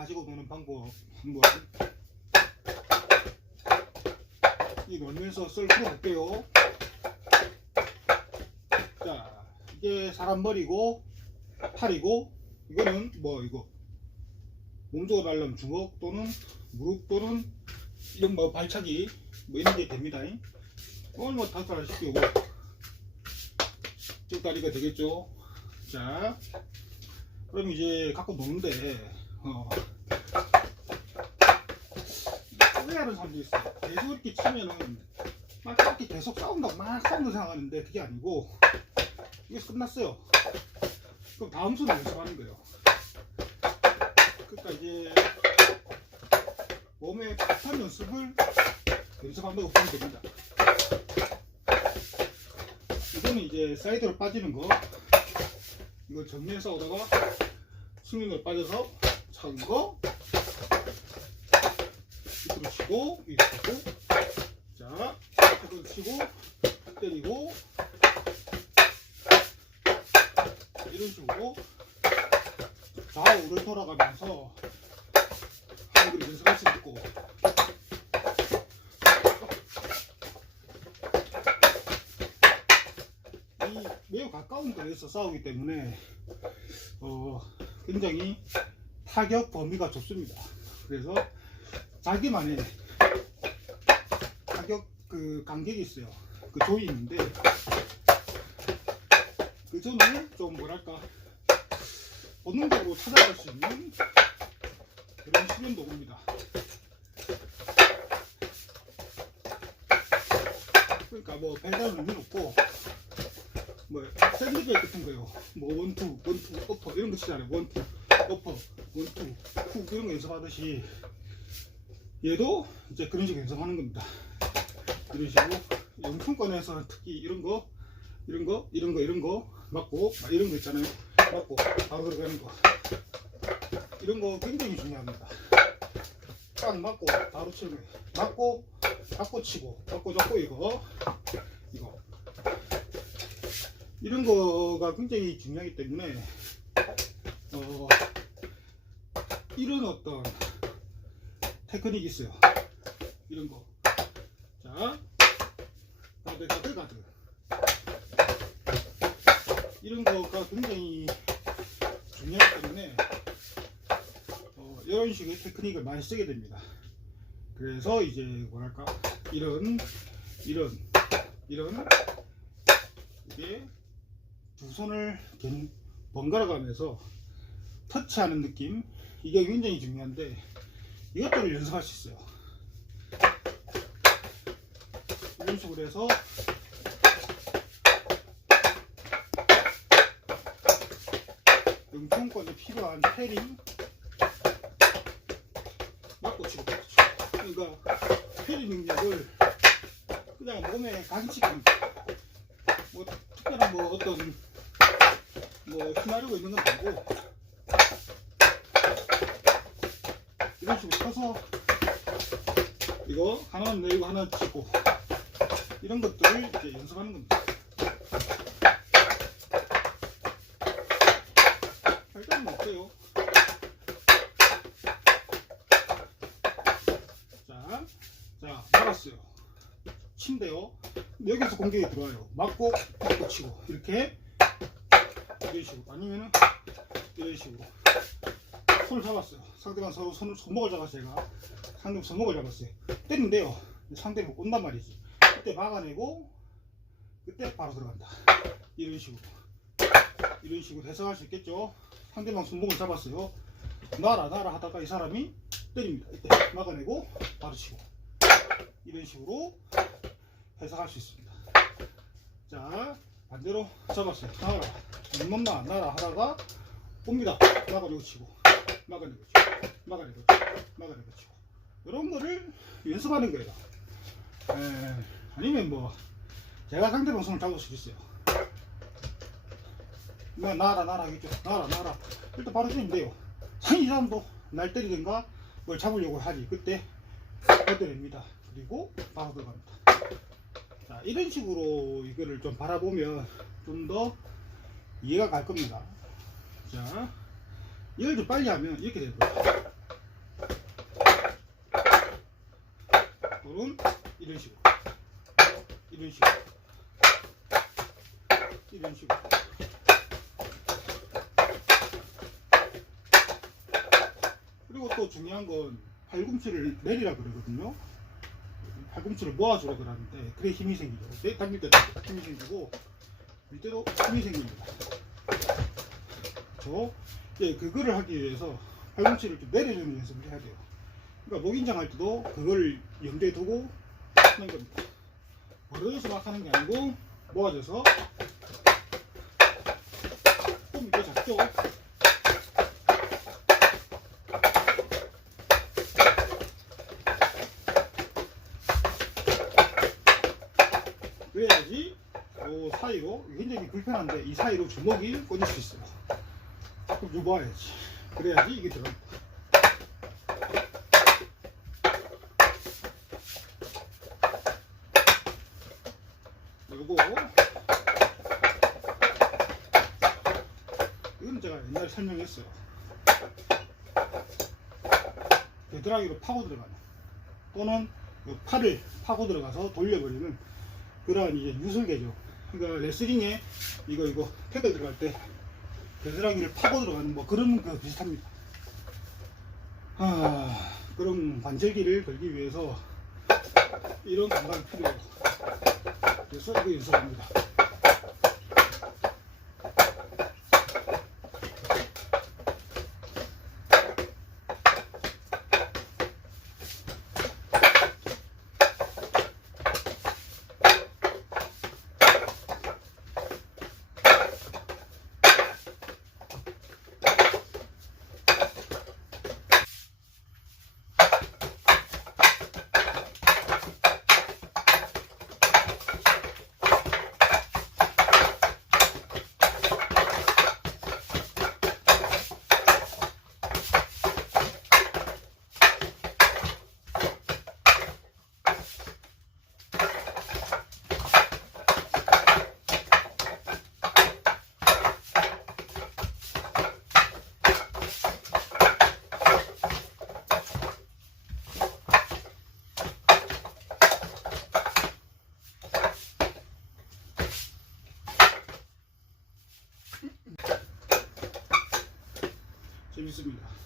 가지고 노는 방법 한번 이 놀면서 썰 풀어볼게요. 자, 이게 사람 머리고 팔이고 이거는 뭐 이거 몸쪽을 달려면 주먹 또는 무릎 또는 이런 뭐 발차기 뭐 이런 게 됩니다. 오늘 뭐 쉽게 요거 ጭ다리가 되겠죠. 자, 그럼 이제 갖고 노는데 어, 오해하는 사람도 있어요. 계속 이렇게 치면은 막 이렇게 계속 싸운다고 막 싸운다 생각하는데 그게 아니고 이게 끝났어요. 그럼 다음 수는 연습하는 거예요. 그러니까 이제 몸의 패턴 연습을 연습한다고 보면 됩니다. 이거는 이제 사이드로 빠지는 거. 이거 정면에 싸우다가 승면으로 빠져서 차은 거. 치고, 위로 치고. 자, 이렇게 치고, 때리고. 이런 식으로 좌우를 돌아가면서 걸 연습할 수 있고. 이 매우 가까운 거리에서 싸우기 때문에 어, 굉장히 타격 범위가 좁습니다. 그래서 자기만의 타격 그 간격이 있어요. 그 조이 있는데 그 점을 좀 뭐랄까 본능적으로 찾아갈 수 있는 그런 실현 도구입니다. 그러니까 뭐 배달은 의미 없고 뭐 샌드백 같은 거요. 뭐 원투, 원투, 어퍼 이런 거 치잖아요. 원투, 어퍼, 원투, 훅 이런 거 연습하듯이 얘도 이제 그런 식으로 연습하는 겁니다. 이런 식으로 용품권에서 특히 이런 거, 이런 거, 이런 거, 이런 거 맞고 막 이런 거 있잖아요. 맞고 바로 들어가는 거 이런 거 굉장히 중요합니다. 딱 맞고 바로 치는 거예요. 맞고 잡고 치고 잡고 잡고 이거 이거 이런 거가 굉장히 중요하기 때문에 어, 이런 어떤 테크닉이 있어요. 이런 거. 자, 가드, 가드, 가드. 이런 거가 굉장히 중요하기 때문에 어, 이런 식의 테크닉을 많이 쓰게 됩니다. 그래서 이제 뭐랄까 이런 이런 이런 이게 두 손을 번갈아 가면서 터치하는 느낌 이게 굉장히 중요한데 이것들을 연습할 수 있어요. 이런 식으로 해서 용품권이 필요한 패링 맞고 치고 맞고 치고 그러니까 패링 능력을 그냥 몸에 강치기는 뭐 특별한 뭐 어떤 뭐 휘날리고 있는 건 아니고 이런 식으로 쳐서 이거 하나는 내리고 하나는 치고 이런 것들을 이제 연습하는 겁니다. 일단은 없어요. 자, 자, 막았어요. 친데요. 여기서 공격이 들어와요. 맞고, 맞고 치고. 이렇게. 이런 식으로. 아니면은, 이런 식으로. 손을 잡았어요. 상대방 서로 손, 손목을 잡았어, 제가. 상대방 손목을 잡았어요. 때린대요. 상대방 온단 말이지. 그때 막아내고, 그때 바로 들어간다. 이런 식으로. 이런 식으로 해석할 수 있겠죠. 상대방 손목을 잡았어요. 놔라, 놔라 하다가 이 사람이 때립니다. 이때 막아내고, 바로 치고. 이런 식으로 해석할 수 있습니다. 자, 반대로 잡았어요. 나가라. 이놈나 나라 하다가 옵니다. 막아내고 치고, 막아내고 치고, 막아내고 치고, 막아내고 치고. 이런 거를 연습하는 거예요. 에, 아니면 뭐, 제가 상대방 손을 잡을 수도 있어요. 나, 나라, 나라 하겠죠. 나라, 나라. 일단 바로 치면 돼요. 상이 사람도 날 때리든가 뭘 잡으려고 하지. 그때 때립니다. 그리고 바로 들어갑니다. 자, 이런 식으로 이거를 좀 바라보면 좀 더 이해가 갈 겁니다. 자, 이걸 좀 빨리 하면 이렇게 되는 거예요. 이런 이런 식으로 이런 식으로 이런 식으로 그리고 또 중요한 건 팔꿈치를 내리라 그러거든요. 팔꿈치를 모아주라 그러는데 그래 힘이 생기죠. 내 당길 때도 힘이 생기고 밑에도 힘이 생깁니다. 그 저 예, 그거를 하기 위해서 팔꿈치를 좀 내려주는 연습을 해야 돼요 그러니까 목인장 할 때도 그걸 염두에 두고 하는 겁니다. 벌어져서 막 하는 게 아니고 모아져서 또 밑에 잡죠. 그래야지 그 사이로 굉장히 불편한데 이 사이로 주먹이 꽂을 수 있어요. 모아야지. 그래야지 이게 들어갑니다. 요거 이건 제가 옛날에 설명했어요 겨드랑이로 파고 들어가는 또는 그 팔을 파고 들어가서 돌려버리는 그러한 이제 유술계죠 그러니까 레슬링에 이거 이거 태클 들어갈 때 겨드랑이를 파고 들어가는 뭐 그런 그 비슷합니다 아 그런 관절기를 걸기 위해서 이런 감각이 필요해요 그래서 이거 연습합니다. Bismillah.